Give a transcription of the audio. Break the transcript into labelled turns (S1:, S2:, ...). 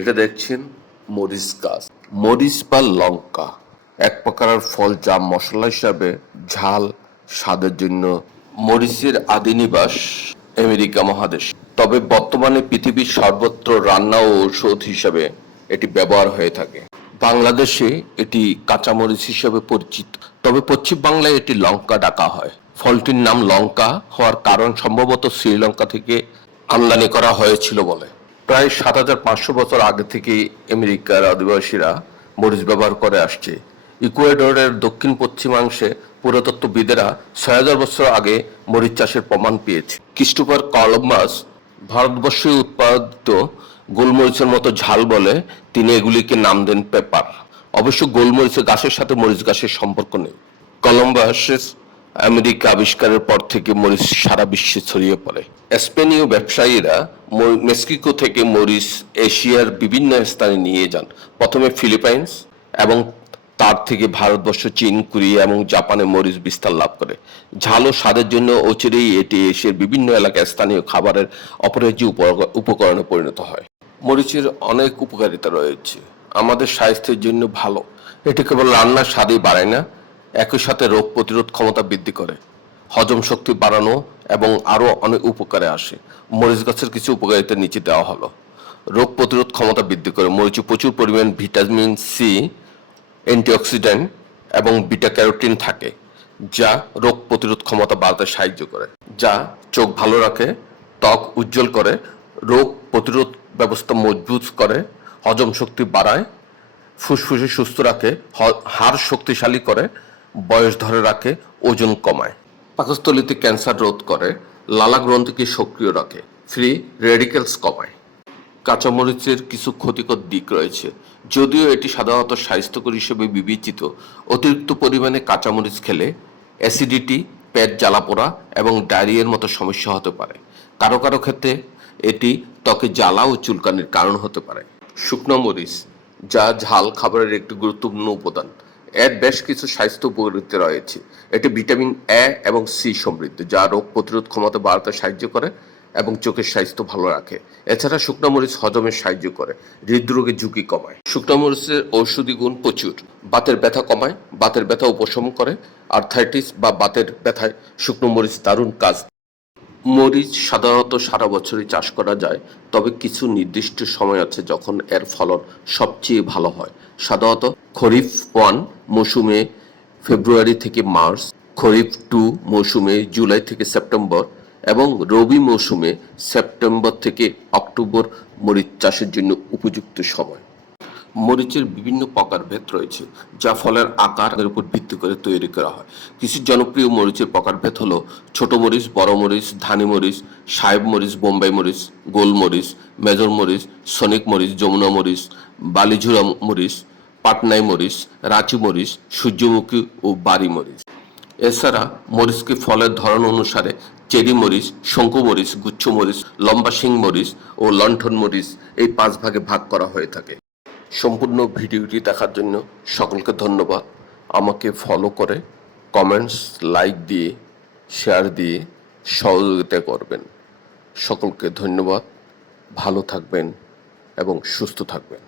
S1: এটা দেখছেন মরিচ গাছ। মরিচ বা লঙ্কা, এক প্রকারের ফল যা মশলা হিসাবে ঝাল, স্বাদের জন্য। মরিচের আদি নিবাস আমেরিকা মহাদেশ। তবে বর্তমানে পৃথিবীর সর্বত্র রান্না ও ঔষধ হিসাবে এটি ব্যবহার হয়ে থাকে। বাংলাদেশে এটি কাঁচামরিচ হিসেবে পরিচিত। তবে পশ্চিম বাংলায় এটি লঙ্কা ডাকা হয়। ফলটির নাম লঙ্কা হওয়ার কারণ সম্ভবত শ্রীলঙ্কা থেকে আমদানি করা হয়েছিল বলে। প্রায় সাত হাজার পাঁচশো বছর আগে থেকে আমেরিকার আদিবাসীরা মরিচ ব্যবহার করে আসছে। ইকুয়েডরের দক্ষিণ পশ্চিমাংশে পুরাতত্ত্ববিদেরা ছয় হাজার বছর আগে মরিচ চাষের প্রমাণ পেয়েছে। ক্রিস্টোফার কলম্বাস ভারতবর্ষে উৎপাদিত গোলমরিচের মতো ঝাল বলে তিনি এগুলিকে নাম দেন পেপার। অবশ্য গোলমরিচের গাছের সাথে মরিচ গাছের সম্পর্ক নেই। কলম্বাসের আমেরিকা আবিষ্কারের পর থেকে মরিচ সারা বিশ্বে ছড়িয়ে পড়ে। স্পেনীয় ব্যবসায়ীরা মেক্সিকো থেকে মরিচ এশিয়ার বিভিন্ন স্থানে নিয়ে যান। প্রথমে ফিলিপাইন্স এবং তার থেকে ভারতবর্ষ, চীন, কোরিয়া এবং জাপানে মরিচ বিস্তার লাভ করে। ঝাল ও স্বাদের জন্য অচিরেই এটি এশিয়ার বিভিন্ন এলাকায় স্থানীয় খাবারের অপরিহার্য উপ- উপকরণে পরিণত হয়। মরিচের অনেক উপকারিতা রয়েছে। আমাদের স্বাস্থ্যের জন্য ভালো। এটি কেবল রান্নার স্বাদই বাড়ায় না, একই সাথে রোগ প্রতিরোধ ক্ষমতা বৃদ্ধি করে। হজম শক্তি বাড়ানো এবং আরও অনেক উপকারে আসে। মরিচ গাছের কিছু উপকারিতা নিচে দেওয়া হলো। রোগ প্রতিরোধ ক্ষমতা বৃদ্ধি করে। মরিচে প্রচুর পরিমাণ ভিটামিন সি অ্যান্টিঅক্সিডেন্ট এবং বিটা ক্যারোটিন থাকে, যা রোগ প্রতিরোধ ক্ষমতা বাড়াতে সাহায্য করে, যা চোখ ভালো রাখে, ত্বক উজ্জ্বল করে, রোগ প্রতিরোধ ব্যবস্থা মজবুত করে, হজম শক্তি বাড়ায়, ফুসফুসে সুস্থ রাখে হাড় শক্তিশালী করে, বয়স ধরে রাখে, ওজন কমায়। পাকস্থলিতে ক্যান্সার রোধ করে, লালা গ্রন্থিকে সক্রিয় রাখে ফ্রি রেডিক্যালস কমায়। কাঁচামরিচের কিছু ক্ষতিকর দিক রয়েছে, যদিও এটি সাধারণত স্বাস্থ্যকর হিসেবে বিবেচিত। অতিরিক্ত পরিমাণে কাঁচামরিচ খেলে অ্যাসিডিটি পেট জ্বালা পোড়া এবং ডায়রিয়ার মতো সমস্যা হতে পারে। কারও কারও ক্ষেত্রে এটি ত্বকে জ্বালা ও চুলকানির কারণ হতে পারে। শুকনো মরিচ, যা ঝাল খাবারের একটি গুরুত্বপূর্ণ উপাদান। এর বেশ কিছু স্বাস্থ্য উপকারিতা রয়েছে। এটি ভিটামিন এ এবং সি সমৃদ্ধ, যা রোগ প্রতিরোধ ক্ষমতা বাড়াতে সাহায্য করে এবং চোখের স্বাস্থ্য ভালো রাখে। এছাড়া শুকনো মরিচ হজমে সাহায্য করে, হৃদরোগের ঝুঁকি কমায়। শুকনো মরিচের ঔষধি গুণ প্রচুর। বাতের ব্যথা কমায়, বাতের ব্যথা উপশম করে, আর্থাইটিস বা বাতের ব্যথায় শুকনো মরিচ দারুণ কাজ মরিচ সাধারণত সারা বছরই চাষ করা যায়, তবে কিছু নির্দিষ্ট সময় আছে যখন এর ফলন সবচেয়ে ভালো হয়। সাধারণত খরিফ ওয়ান মৌসুমে ফেব্রুয়ারি থেকে মার্চ, খরিফ টু মৌসুমে জুলাই থেকে সেপ্টেম্বর এবং রবি মৌসুমে সেপ্টেম্বর থেকে অক্টোবর মরিচ চাষের জন্য উপযুক্ত সময়। মরিচের বিভিন্ন প্রকারভেদ রয়েছে, যা ফলের আকারের উপর ভিত্তি করে তৈরি করা হয়। কিছু জনপ্রিয় মরিচের প্রকারভেদ হলো ছোট মরিচ, বড় মরিচ, ধানি মরিচ, সাহেব মরিচ, বোম্বাই মরিচ, গোল মরিচ, মেজর মরিচ, সনিক মরিচ, যমুনা মরিচ, বালিঝুরা মরিচ পাটনাই মরিচ, রাঁচি মরিচ, সূর্যমুখী ও বাড়ি মরিচ। এছাড়া মরিচকে ফলের ধরন অনুসারে চেরি মরিচ, শঙ্কু মরিচ, গুচ্ছ মরিচ, লম্বা শিং মরিচ ও লণ্ঠন মরিচ এই পাঁচ ভাগে ভাগ করা হয়ে থাকে। সম্পূর্ণ ভিডিওটি দেখার জন্য সকলকে ধন্যবাদ। আমাকে ফলো করে কমেন্টস লাইক দিয়ে শেয়ার দিয়ে সহযোগিতা করবেন। সকলকে ধন্যবাদ। ভালো থাকবেন এবং সুস্থ থাকবেন।